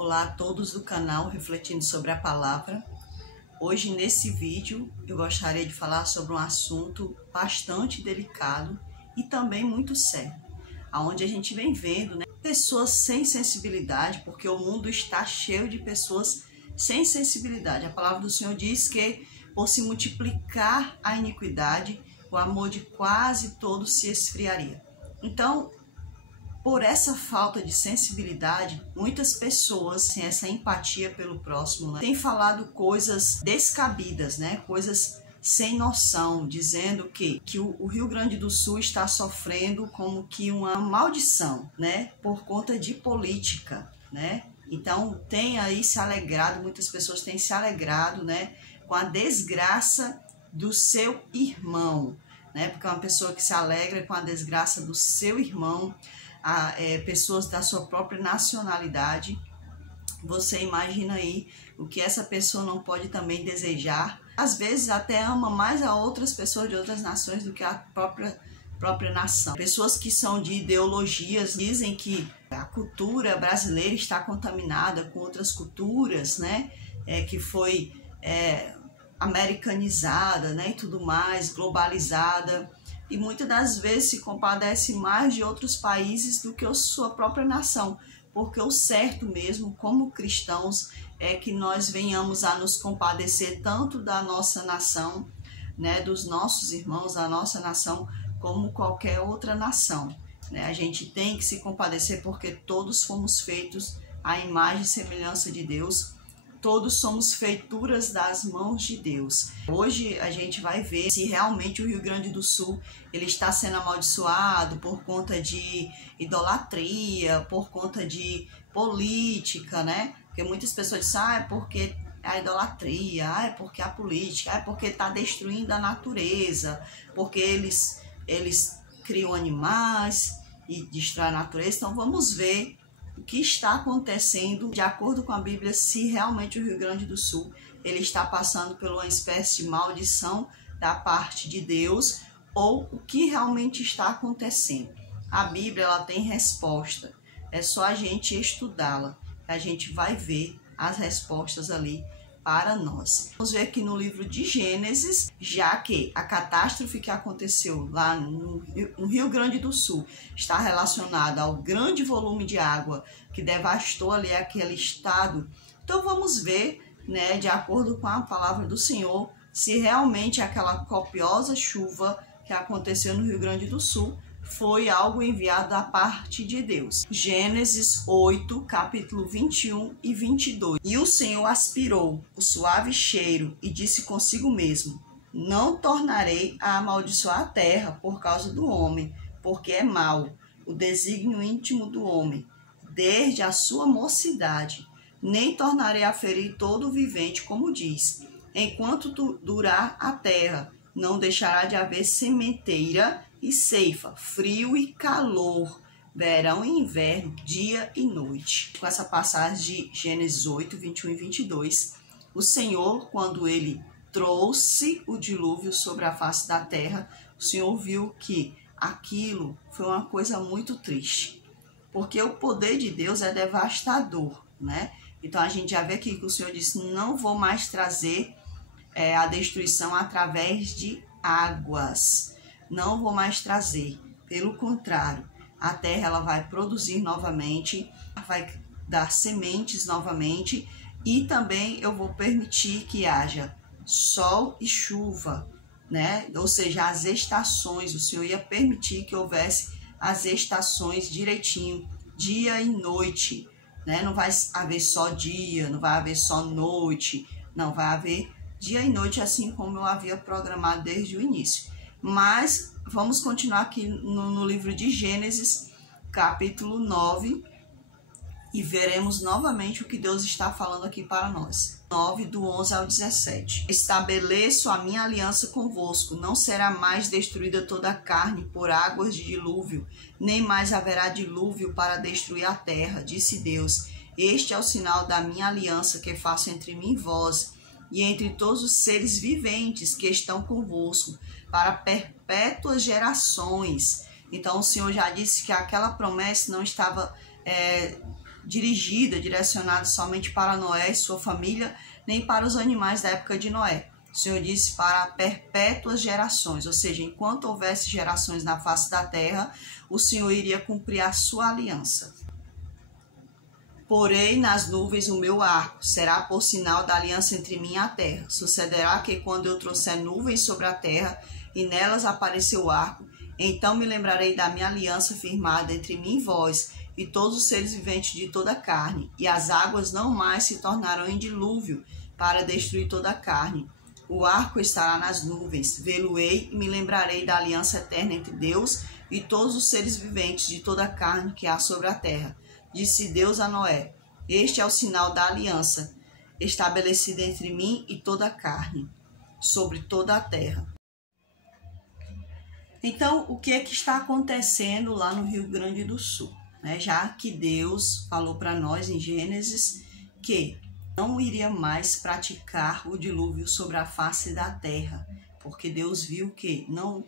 Olá a todos do canal Refletindo sobre a Palavra. Hoje nesse vídeo eu gostaria de falar sobre um assunto bastante delicado e também muito sério, onde a gente vem vendo, pessoas sem sensibilidade, porque o mundo está cheio de pessoas sem sensibilidade. A palavra do Senhor diz que por se multiplicar a iniquidade, o amor de quase todos se esfriaria. Então, por essa falta de sensibilidade, muitas pessoas, sem essa empatia pelo próximo, têm falado coisas descabidas, coisas sem noção, dizendo que o Rio Grande do Sul está sofrendo como que uma maldição, por conta de política, Então, tem aí se alegrado, muitas pessoas têm se alegrado, com a desgraça do seu irmão, Porque é uma pessoa que se alegra com a desgraça do seu irmão, pessoas da sua própria nacionalidade. Você imagina aí o que essa pessoa não pode também desejar. Às vezes até ama mais a outras pessoas de outras nações do que a própria nação. Pessoas que são de ideologias dizem que a cultura brasileira está contaminada com outras culturas, que foi americanizada, e tudo mais, globalizada. E muitas das vezes se compadece mais de outros países do que a sua própria nação, porque o certo mesmo, como cristãos, é que nós venhamos a nos compadecer tanto da nossa nação, dos nossos irmãos, da nossa nação, como qualquer outra nação. A gente tem que se compadecer porque todos fomos feitos à imagem e semelhança de Deus. Todos somos feituras das mãos de Deus. Hoje a gente vai ver se realmente o Rio Grande do Sul ele está sendo amaldiçoado por conta de idolatria, por conta de política, Porque muitas pessoas dizem, é porque a idolatria, é porque a política, é porque está destruindo a natureza, porque eles criam animais e destroem a natureza. Então vamos ver o que está acontecendo, de acordo com a Bíblia, se realmente o Rio Grande do Sul ele está passando por uma espécie de maldição da parte de Deus, ou o que realmente está acontecendo. A Bíblia ela tem resposta, é só a gente estudá-la, a gente vai ver as respostas ali para nós. Vamos ver aqui no livro de Gênesis, já que a catástrofe que aconteceu lá no Rio Grande do Sul está relacionada ao grande volume de água que devastou ali aquele estado. Então vamos ver, de acordo com a palavra do Senhor, se realmente aquela copiosa chuva que aconteceu no Rio Grande do Sul foi algo enviado da parte de Deus. Gênesis 8, capítulo 21 e 22. E o Senhor aspirou o suave cheiro e disse consigo mesmo: não tornarei a amaldiçoar a terra por causa do homem, porque é mau o desígnio íntimo do homem, desde a sua mocidade. Nem tornarei a ferir todo o vivente, como diz. Enquanto durar a terra, não deixará de haver sementeira e ceifa, frio e calor, verão e inverno, dia e noite. Com essa passagem de Gênesis 8, 21 e 22, o Senhor, quando ele trouxe o dilúvio sobre a face da terra, o Senhor viu que aquilo foi uma coisa muito triste, porque o poder de Deus é devastador, Então a gente já vê aqui que o Senhor disse: não vou mais trazer a destruição através de águas. Não vou mais trazer. Pelo contrário, a terra ela vai produzir novamente, vai dar sementes novamente, e também eu vou permitir que haja sol e chuva, Ou seja, as estações. O Senhor ia permitir que houvesse as estações direitinho, dia e noite, Não vai haver só dia, não vai haver só noite, não, vai haver dia e noite, assim como eu havia programado desde o início. Mas vamos continuar aqui no livro de Gênesis, capítulo 9, e veremos novamente o que Deus está falando aqui para nós. 9, do 11 ao 17. Estabeleço a minha aliança convosco, não será mais destruída toda a carne por águas de dilúvio, nem mais haverá dilúvio para destruir a terra, disse Deus. Este é o sinal da minha aliança que faço entre mim e vós, e entre todos os seres viventes que estão convosco, para perpétuas gerações. Então o Senhor já disse que aquela promessa não estava direcionada somente para Noé e sua família, nem para os animais da época de Noé. O Senhor disse para perpétuas gerações, ou seja, enquanto houvesse gerações na face da terra, o Senhor iria cumprir a sua aliança. Porei nas nuvens o meu arco, será por sinal da aliança entre mim e a terra. Sucederá que quando eu trouxer nuvens sobre a terra e nelas aparecer o arco, então me lembrarei da minha aliança firmada entre mim e vós e todos os seres viventes de toda a carne, e as águas não mais se tornarão em dilúvio para destruir toda a carne. O arco estará nas nuvens, vê-lo-ei e me lembrarei da aliança eterna entre Deus e todos os seres viventes de toda a carne que há sobre a terra. Disse Deus a Noé: este é o sinal da aliança estabelecida entre mim e toda a carne, sobre toda a terra. Então, o que é que está acontecendo lá no Rio Grande do Sul? Já que Deus falou para nós em Gênesis que não iria mais praticar o dilúvio sobre a face da terra, porque Deus viu que não,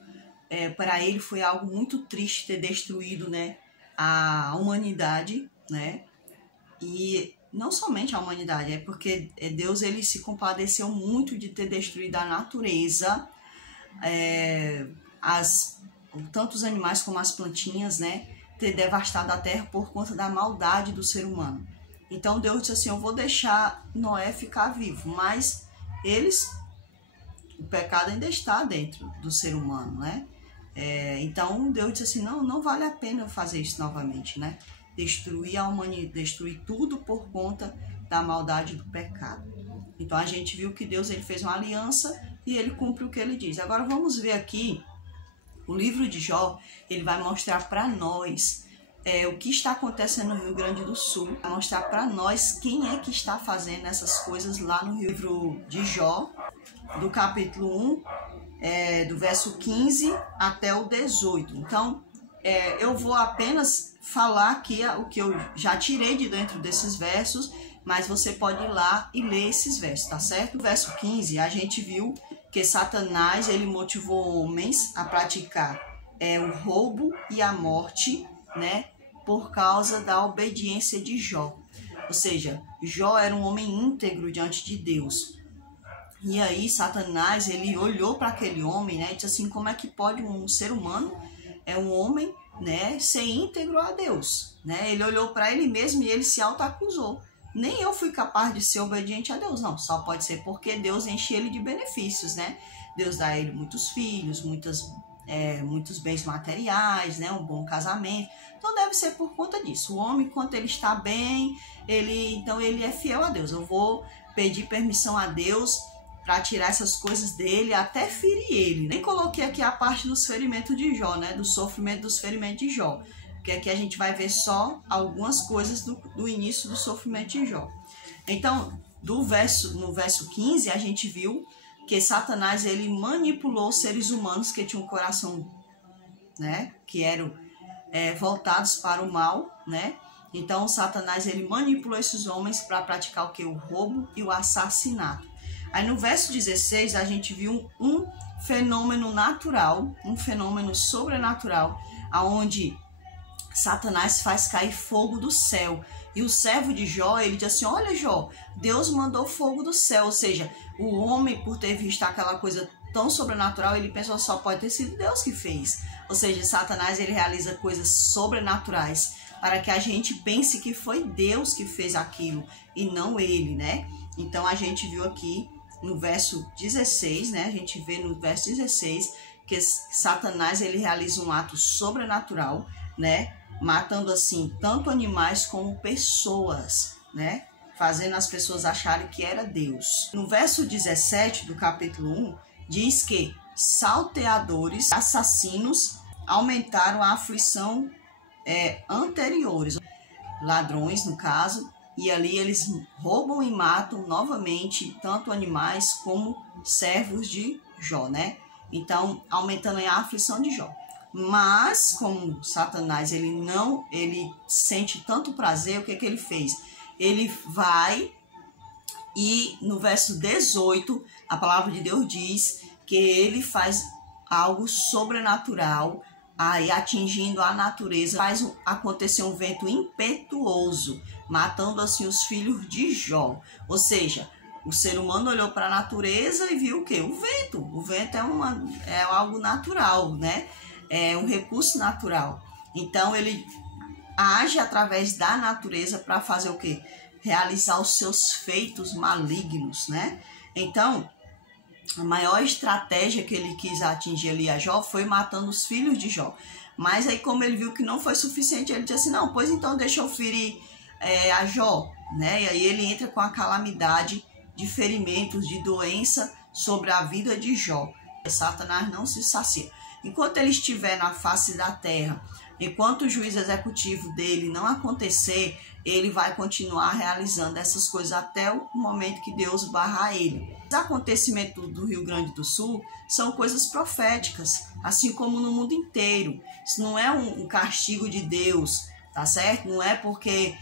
para ele foi algo muito triste ter destruído, a humanidade, e não somente a humanidade, é porque Deus ele se compadeceu muito de ter destruído a natureza, tanto os animais como as plantinhas, ter devastado a terra por conta da maldade do ser humano. Então Deus disse assim: eu vou deixar Noé ficar vivo, mas o pecado ainda está dentro do ser humano, então Deus disse assim: não vale a pena eu fazer isso novamente, destruir a humanidade, destruir tudo por conta da maldade do pecado. Então a gente viu que Deus ele fez uma aliança e ele cumpre o que ele diz. Agora vamos ver aqui o livro de Jó. Ele vai mostrar para nós o que está acontecendo no Rio Grande do Sul, vai mostrar para nós quem é que está fazendo essas coisas lá no livro de Jó, do capítulo 1, do verso 15 até o 18. Então, eu vou apenas falar aqui o que eu já tirei de dentro desses versos, mas você pode ir lá e ler esses versos, tá certo? No verso 15, a gente viu que Satanás ele motivou homens a praticar o roubo e a morte, por causa da obediência de Jó. Ou seja, Jó era um homem íntegro diante de Deus. E aí Satanás ele olhou para aquele homem, e disse assim: como é que pode um ser humano, um homem, ser íntegro a Deus? Ele olhou para ele mesmo e ele se autoacusou. Nem eu fui capaz de ser obediente a Deus, não. Só pode ser porque Deus enche ele de benefícios, Deus dá a ele muitos filhos, muitos bens materiais, um bom casamento. Então deve ser por conta disso. O homem, enquanto ele está bem, ele é fiel a Deus. Eu vou pedir permissão a Deus para tirar essas coisas dele, até ferir ele. Nem coloquei aqui a parte dos ferimentos de Jó, do sofrimento dos ferimentos de Jó, porque aqui a gente vai ver só algumas coisas do início do sofrimento de Jó. Então, no verso 15, a gente viu que Satanás ele manipulou seres humanos que tinham um coração, que eram voltados para o mal, Então, Satanás ele manipulou esses homens para praticar o que? O roubo e o assassinato. Aí no verso 16 a gente viu um fenômeno natural, um fenômeno sobrenatural, aonde Satanás faz cair fogo do céu. E o servo de Jó, ele diz assim: olha Jó, Deus mandou fogo do céu. Ou seja, o homem, por ter visto aquela coisa tão sobrenatural, ele pensou: só pode ter sido Deus que fez. Ou seja, Satanás ele realiza coisas sobrenaturais para que a gente pense que foi Deus que fez aquilo e não ele, Então a gente viu aqui no verso 16, a gente vê no verso 16 que Satanás ele realiza um ato sobrenatural, matando assim tanto animais como pessoas, fazendo as pessoas acharem que era Deus. No verso 17 do capítulo 1 diz que salteadores, assassinos aumentaram a aflição anteriores, ladrões no caso, e ali eles roubam e matam novamente tanto animais como servos de Jó, Então, aumentando a aflição de Jó. Mas, como Satanás, ele sente tanto prazer, o que ele fez? Ele vai e no verso 18, a palavra de Deus diz que ele faz algo sobrenatural, aí atingindo a natureza, faz acontecer um vento impetuoso, matando assim os filhos de Jó. Ou seja, o ser humano olhou para a natureza e viu o quê? O vento. O vento é algo natural, né? É um recurso natural. Então ele age através da natureza para fazer o quê? Realizar os seus feitos malignos, né? Então, a maior estratégia que ele quis atingir ali a Jó foi matando os filhos de Jó. Mas aí, como ele viu que não foi suficiente, ele disse assim, não, pois então deixa eu ferir a Jó, né? E aí ele entra com a calamidade de ferimentos, de doença sobre a vida de Jó. Satanás não se sacia. Enquanto ele estiver na face da terra, enquanto o juízo executivo dele não acontecer, ele vai continuar realizando essas coisas até o momento que Deus barrar ele. Os acontecimentos do Rio Grande do Sul são coisas proféticas, assim como no mundo inteiro. Isso não é um castigo de Deus, tá certo? Não é porque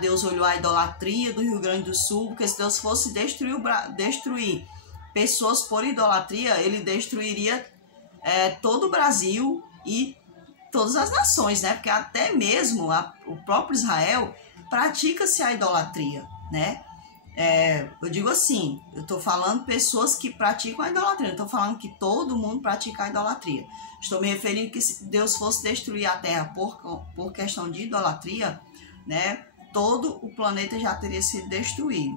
Deus olhou a idolatria do Rio Grande do Sul, porque se Deus fosse destruir pessoas por idolatria, ele destruiria todo o Brasil e todas as nações, né? Porque até mesmo o próprio Israel pratica-se a idolatria, né? Eu digo assim, eu estou falando pessoas que praticam a idolatria, não estou falando que todo mundo pratica a idolatria. Estou me referindo que se Deus fosse destruir a terra por questão de idolatria, né? Todo o planeta já teria sido destruído.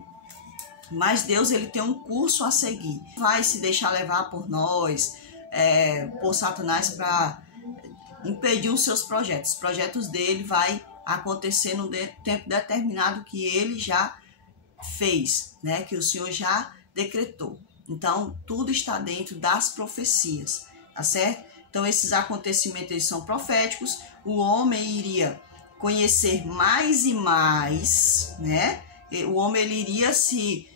Mas Deus, ele tem um curso a seguir. Vai se deixar levar por nós, por Satanás, para impedir os seus projetos. Os projetos dele vai acontecer no tempo determinado que ele já fez, né? Que o Senhor já decretou. Então, tudo está dentro das profecias, tá certo? Então, esses acontecimentos eles são proféticos. O homem iria conhecer mais e mais, né? O homem ele iria se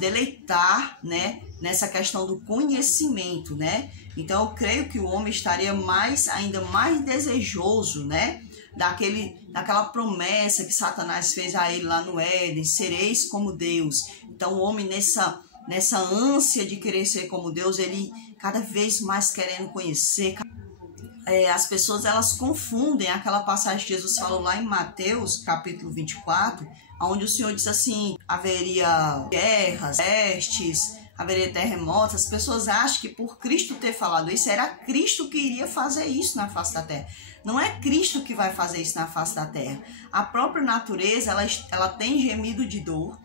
deleitar, né, nessa questão do conhecimento, né? Então eu creio que o homem estaria ainda mais desejoso, né, daquela promessa que Satanás fez a ele lá no Éden, sereis como Deus. Então o homem nessa ânsia de querer ser como Deus, ele cada vez mais querendo conhecer. As pessoas elas confundem aquela passagem que Jesus falou lá em Mateus capítulo 24, onde o Senhor disse assim, haveria guerras, pestes, haveria terremotos. As pessoas acham que por Cristo ter falado isso, era Cristo que iria fazer isso na face da terra. Não é Cristo que vai fazer isso na face da terra. A própria natureza, ela tem gemido de dor,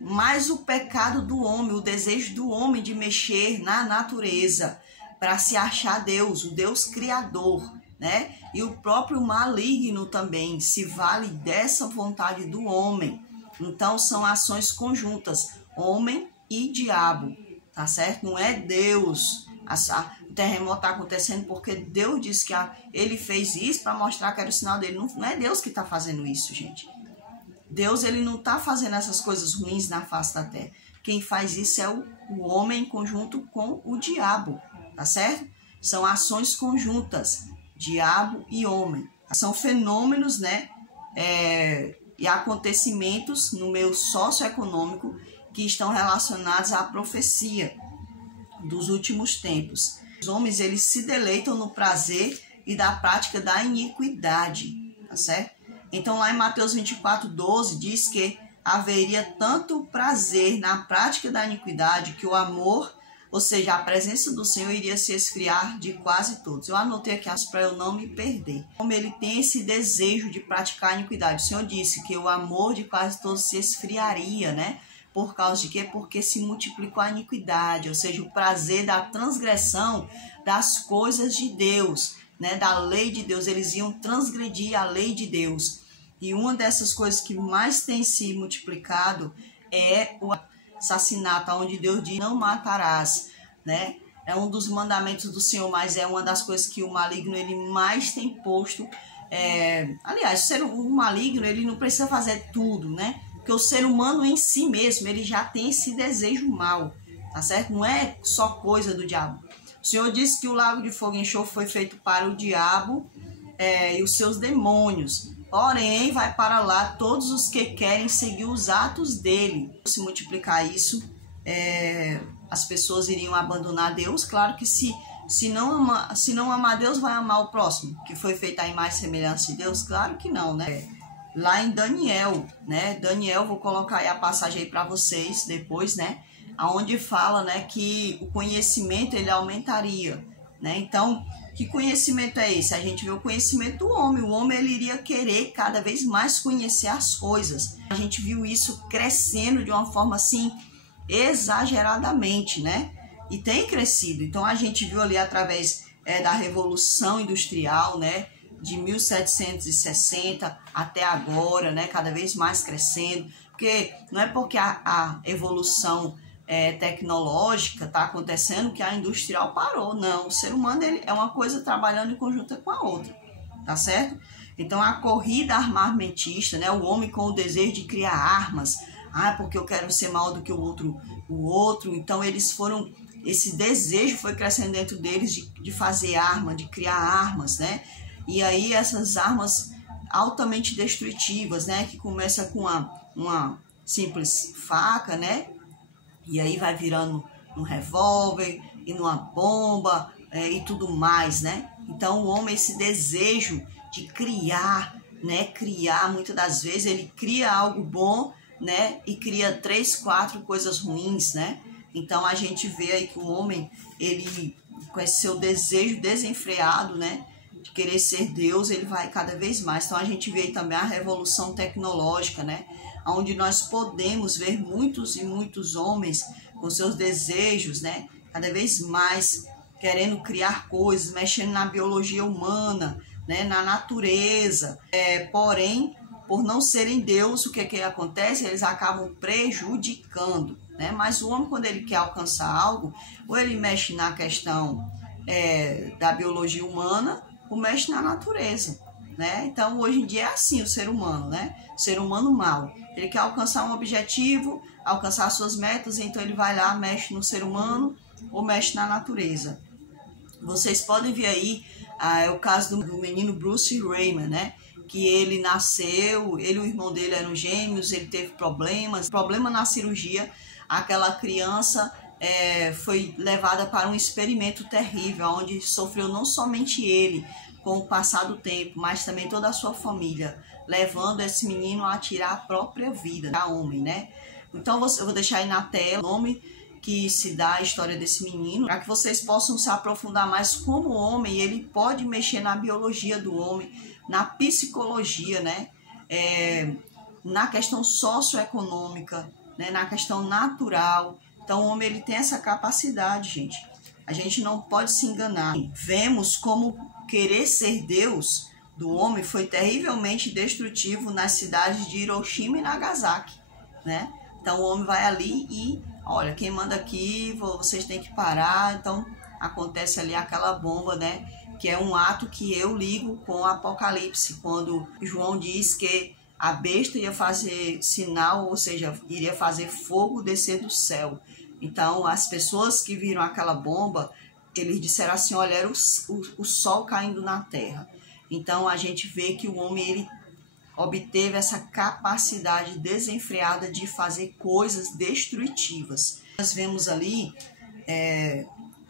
mas o pecado do homem, o desejo do homem de mexer na natureza, para se achar Deus, o Deus criador, né? E o próprio maligno também se vale dessa vontade do homem. Então são ações conjuntas, homem e diabo, tá certo? Não é Deus. O terremoto está acontecendo porque Deus disse que ele fez isso para mostrar que era o sinal dele. Não é Deus que está fazendo isso, gente. Deus ele não está fazendo essas coisas ruins na face da terra. Quem faz isso é o homem em conjunto com o diabo. Tá certo? São ações conjuntas, diabo e homem. São fenômenos, né? E acontecimentos no meio socioeconômico que estão relacionados à profecia dos últimos tempos. Os homens, eles se deleitam no prazer e da prática da iniquidade, tá certo? Então, lá em Mateus 24:12, diz que haveria tanto prazer na prática da iniquidade que o amor, ou seja, a presença do Senhor iria se esfriar de quase todos. Eu anotei aqui para eu não me perder. Como ele tem esse desejo de praticar a iniquidade. O Senhor disse que o amor de quase todos se esfriaria, né? Por causa de quê? Porque se multiplicou a iniquidade, ou seja, o prazer da transgressão das coisas de Deus, né? Da lei de Deus. Eles iam transgredir a lei de Deus. E uma dessas coisas que mais tem se multiplicado é o assassinato, onde Deus diz não matarás, né? É um dos mandamentos do Senhor, mas é uma das coisas que o maligno ele mais tem posto. Aliás, o maligno ele não precisa fazer tudo, né? Porque o ser humano em si mesmo ele já tem esse desejo mau, tá certo? Não é só coisa do diabo. O Senhor disse que o lago de fogo e enxofre foi feito para o diabo e os seus demônios. Porém, vai para lá todos os que querem seguir os atos dele. Se multiplicar isso, as pessoas iriam abandonar Deus. Claro que se Se não amar Deus, vai amar o próximo, que foi feito à imagem e semelhança de Deus? Claro que não, né? Lá em Daniel, né? Daniel, vou colocar aí a passagem aí para vocês depois, né? Aonde fala, né, que o conhecimento ele aumentaria, né? Então, que conhecimento é esse? A gente vê o conhecimento do homem. O homem ele iria querer cada vez mais conhecer as coisas. A gente viu isso crescendo de uma forma assim exageradamente, né? E tem crescido. Então a gente viu ali através da Revolução Industrial, né? De 1760 até agora, né? Cada vez mais crescendo. Porque não é porque a evolução tecnológica está acontecendo que a industrial parou. Não, o ser humano ele é uma coisa trabalhando em conjunto com a outra, tá certo? Então a corrida armamentista, né? O homem com o desejo de criar armas. Porque eu quero ser maior do que o outro. Então eles foram... Esse desejo foi crescendo dentro deles de fazer arma, de criar armas, né? E aí essas armas altamente destrutivas, né? Que começa com uma simples faca, né? E aí vai virando um revólver e numa bomba e tudo mais, né? Então o homem, esse desejo de criar, né? Criar, muitas das vezes ele cria algo bom, né? E cria 3, 4 coisas ruins, né? Então a gente vê aí que o homem, ele com esse seu desejo desenfreado, né, de querer ser Deus, ele vai cada vez mais. Então a gente vê aí também a revolução tecnológica, né, onde nós podemos ver muitos e muitos homens com seus desejos, né, cada vez mais querendo criar coisas, mexendo na biologia humana, né, na natureza. Porém, por não serem Deus, o que acontece? Eles acabam prejudicando, né? Mas o homem, quando ele quer alcançar algo, ou ele mexe na questão da biologia humana, ou mexe na natureza, né? Então, hoje em dia é assim o ser humano, né? O ser humano mau. Ele quer alcançar um objetivo, alcançar suas metas, então ele vai lá, mexe no ser humano ou mexe na natureza. Vocês podem ver aí o caso do menino Bruce Rayman, né? Que ele nasceu, ele e o irmão dele eram gêmeos, ele teve problema na cirurgia. Aquela criança foi levada para um experimento terrível, onde sofreu não somente ele com o passar do tempo, mas também toda a sua família, levando esse menino a tirar a própria vida, da homem, né? Então eu vou deixar aí na tela o nome que se dá a história desse menino, para que vocês possam se aprofundar mais como o homem, ele pode mexer na biologia do homem, na psicologia, né? Na questão socioeconômica, né? Na questão natural. Então o homem ele tem essa capacidade, gente. A gente não pode se enganar. Vemos como querer ser Deus do homem foi terrivelmente destrutivo nas cidades de Hiroshima e Nagasaki, né? Então o homem vai ali e, olha, quem manda aqui, vocês têm que parar. Então acontece ali aquela bomba, né? Que é um ato que eu ligo com o Apocalipse, quando João diz que a besta ia fazer sinal, ou seja, iria fazer fogo descer do céu. Então as pessoas que viram aquela bomba, eles disseram assim, olha, era o sol caindo na terra. Então a gente vê que o homem ele obteve essa capacidade desenfreada de fazer coisas destrutivas. Nós vemos ali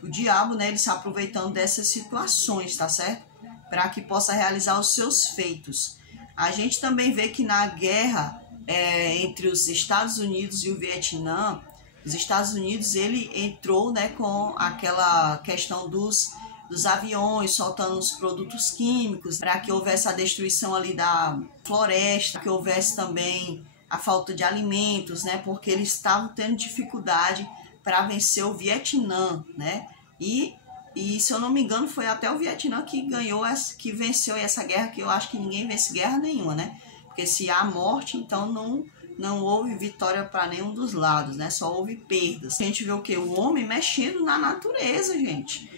o diabo, né, ele se aproveitando dessas situações, tá certo? Para que possa realizar os seus feitos. A gente também vê que na guerra entre os Estados Unidos e o Vietnã, os Estados Unidos ele entrou, né, com aquela questão dos aviões, soltando os produtos químicos, para que houvesse a destruição ali da floresta, que houvesse também a falta de alimentos, né, porque eles estavam tendo dificuldade para vencer o Vietnã, né, e se eu não me engano foi até o Vietnã que venceu essa guerra, que eu acho que ninguém vence guerra nenhuma, né, porque se há morte, então não houve vitória para nenhum dos lados, né, só houve perdas. A gente vê o que? O homem mexendo na natureza, gente.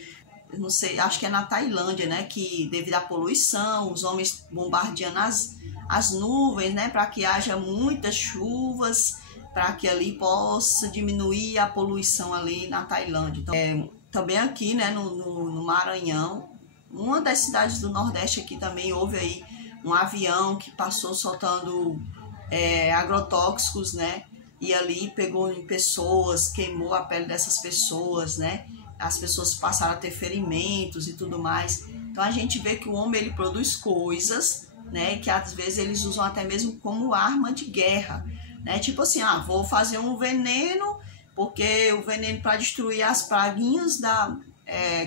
Eu não sei, acho que é na Tailândia, né, que devido à poluição, os homens bombardeando as nuvens, né, para que haja muitas chuvas, para que ali possa diminuir a poluição ali na Tailândia. Então, também aqui, né, no Maranhão, uma das cidades do Nordeste aqui também houve aí um avião que passou soltando agrotóxicos, né, e ali pegou em pessoas, queimou a pele dessas pessoas, né, as pessoas passaram a ter ferimentos e tudo mais. Então a gente vê que o homem ele produz coisas, né, que às vezes eles usam até mesmo como arma de guerra, né? Tipo assim, vou fazer um veneno, porque o veneno para destruir as praguinhas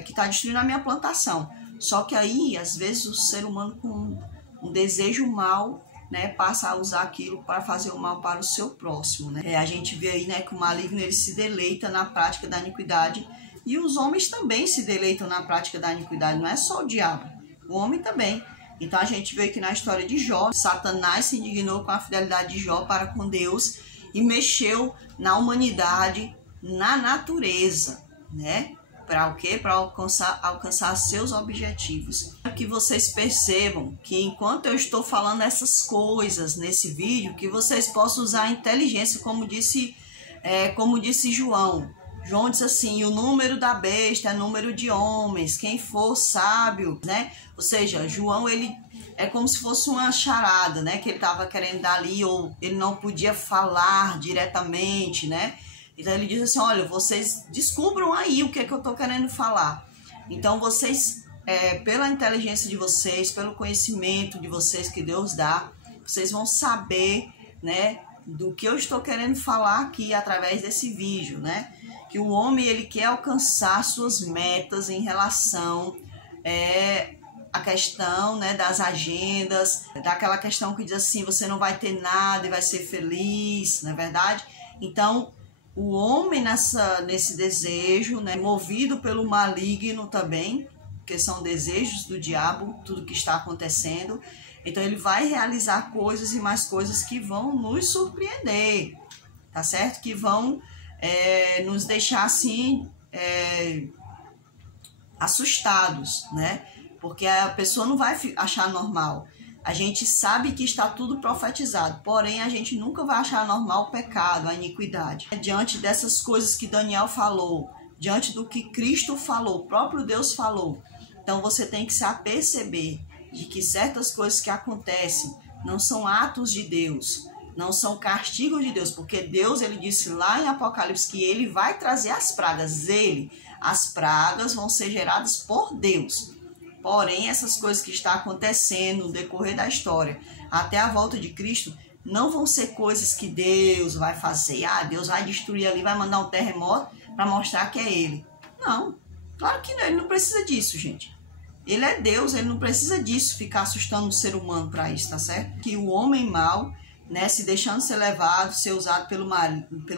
que está destruindo a minha plantação. Só que aí, às vezes, o ser humano com um desejo mal, né, passa a usar aquilo para fazer o mal para o seu próximo, né? A gente vê aí, né, que o maligno ele se deleita na prática da iniquidade, e os homens também se deleitam na prática da iniquidade, não é só o diabo, o homem também. Então a gente vê que na história de Jó, Satanás se indignou com a fidelidade de Jó para com Deus e mexeu na humanidade, na natureza, né? Para o quê? Para alcançar seus objetivos. Que vocês percebam que enquanto eu estou falando essas coisas nesse vídeo, que vocês possam usar a inteligência, como disse João. João disse assim, o número da besta é número de homens, quem for sábio, né? Ou seja, João, ele é como se fosse uma charada, né? Que ele estava querendo dar ali, ou ele não podia falar diretamente, né? Então ele diz assim, olha, vocês descubram aí o que é que eu estou querendo falar. Então vocês, pela inteligência de vocês, pelo conhecimento de vocês que Deus dá, vocês vão saber, né, do que eu estou querendo falar aqui através desse vídeo, né? Que o homem ele quer alcançar suas metas em relação à questão, né, das agendas, daquela questão que diz assim, você não vai ter nada e vai ser feliz, não é verdade? Então, o homem nesse desejo, né, movido pelo maligno também, que são desejos do diabo, tudo que está acontecendo, então ele vai realizar coisas e mais coisas que vão nos surpreender, tá certo? Que vão nos deixar assim assustados, né? Porque a pessoa não vai achar normal. A gente sabe que está tudo profetizado, porém a gente nunca vai achar normal o pecado, a iniquidade. Diante dessas coisas que Daniel falou, diante do que Cristo falou, o próprio Deus falou, então você tem que se aperceber de que certas coisas que acontecem não são atos de Deus, não são castigos de Deus, porque Deus, ele disse lá em Apocalipse que ele vai trazer as pragas. As pragas vão ser geradas por Deus. Porém, essas coisas que estão acontecendo no decorrer da história, até a volta de Cristo, não vão ser coisas que Deus vai fazer. Deus vai destruir ali, vai mandar um terremoto para mostrar que é Ele. Não, claro que não, Ele não precisa disso, gente. Ele é Deus, Ele não precisa disso, ficar assustando o ser humano para isso, tá certo? Que o homem mau, né, se deixando ser levado, ser usado pelo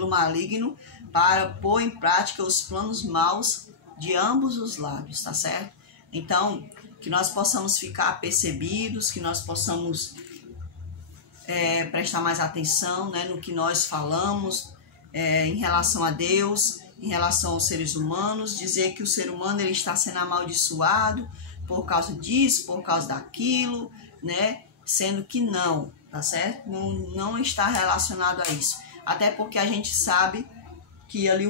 maligno para pôr em prática os planos maus de ambos os lados, tá certo? Então, que nós possamos ficar apercebidos, que nós possamos prestar mais atenção, né, no que nós falamos em relação a Deus, em relação aos seres humanos, dizer que o ser humano ele está sendo amaldiçoado por causa disso, por causa daquilo, né, sendo que não, tá certo? Não está relacionado a isso. Até porque a gente sabe que ali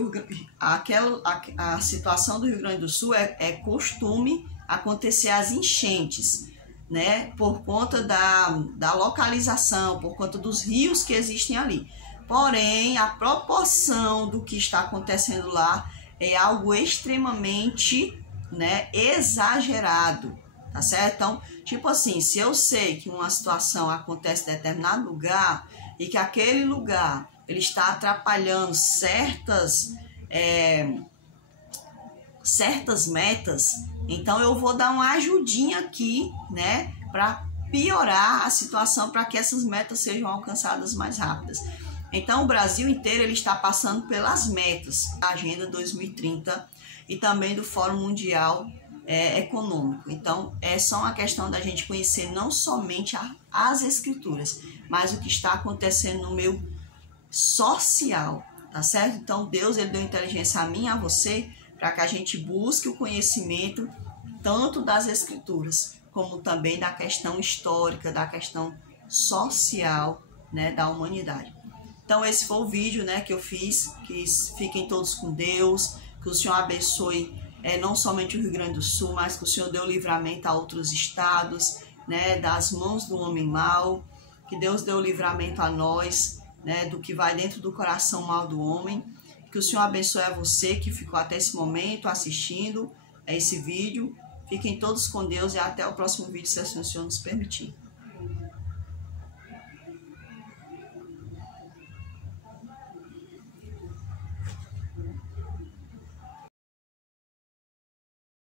a situação do Rio Grande do Sul é costume acontecer as enchentes, né? Por conta da localização, por conta dos rios que existem ali. Porém, a proporção do que está acontecendo lá é algo extremamente, né, exagerado, tá certo? Então, tipo assim, se eu sei que uma situação acontece em determinado lugar e que aquele lugar ele está atrapalhando certas metas, então eu vou dar uma ajudinha aqui, né, para piorar a situação, para que essas metas sejam alcançadas mais rápidas. Então o Brasil inteiro ele está passando pelas metas da Agenda 2030 e também do Fórum Mundial Econômico. Então é só uma questão da gente conhecer não somente as escrituras, mas o que está acontecendo no meio social, tá certo? Então Deus ele deu inteligência a mim e a você para que a gente busque o conhecimento tanto das escrituras como também da questão histórica, da questão social, né, da humanidade. Então esse foi o vídeo, né, que eu fiz, que fiquem todos com Deus, que o Senhor abençoe não somente o Rio Grande do Sul, mas que o Senhor dê o livramento a outros estados, né, das mãos do homem mau, que Deus dê o livramento a nós, né, do que vai dentro do coração mau do homem, Que o Senhor abençoe a você que ficou até esse momento assistindo a esse vídeo. Fiquem todos com Deus e até o próximo vídeo, se assim o Senhor nos permitir.